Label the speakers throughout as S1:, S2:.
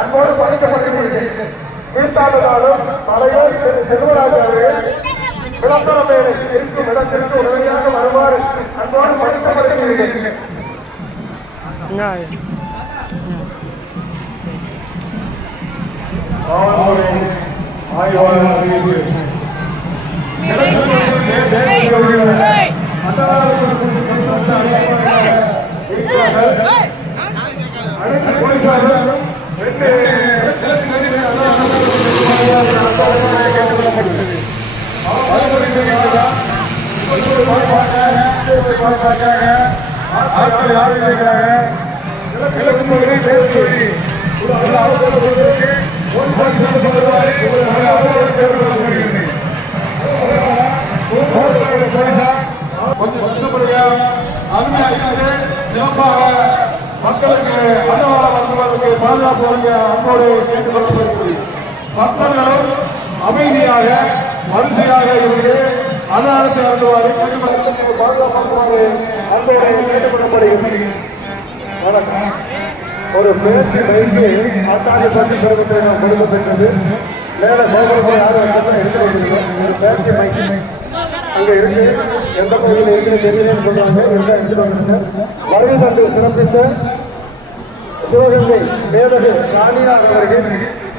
S1: அன்போடு பணிக்கப்பட்டிருக்கிறது தீர்த்தாளராலும் தலைவர் செல்வராஜ் அவர்கள் விளம்பரம் இருக்கும் இடத்திற்கு உடனடியாக வருமாறு அன்போடு பணிக்கப்பட்டிருக்கிறது ஒரு ஆய்வாளர் அறிவிப்பு அனைத்து போலீசாரும் ரெண்டு கொஞ்சம் கஷ்டப்படுங்க அருமையாக சிறப்பாக மக்களுக்கு அன்னவாரம் வந்தவர்களுக்கு பாதுகாப்பு வழங்க அன்போடு கேட்டுக் பக்தர்களும் அமைதியாக வரிசையாக இருந்து அன்னாரத்தை அருந்துவாரு பாதுகாப்பு அன்போடு கேட்டுக் வணக்கம் ஒரு பேச்சு வைத்து ஆட்டாண்டு பற்றி பெருமத்தை நாம் கொடுக்கப்பட்டது மேல சோதனை யாரும் பேச்சு மைக்கு அங்க இருக்கு. எந்த பகுதியில் இருக்குது தெரியலன்னு சொல்றாங்க. எந்த இடத்துல வரவு வருகை தந்து சிறப்பித்த சிவகங்கை மேதகு ராணியார் அவர்கள்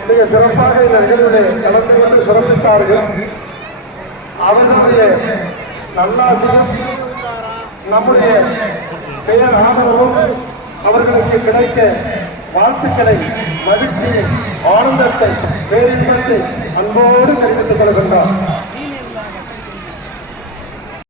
S1: மிக சிறப்பாக இந்த நிகழ்விலே கலந்து கொண்டு சிறப்பித்தார்கள். அவர்களுடைய நல்லாசியும் நம்முடைய பெயர் ஆதரவும் அவர்களுக்கு கிடைக்க வாழ்த்துக்களை மகிழ்ச்சியை ஆனந்தத்தை பேரின்பத்தை அன்போடு தெரிவித்துக் கொள்கின்றார்.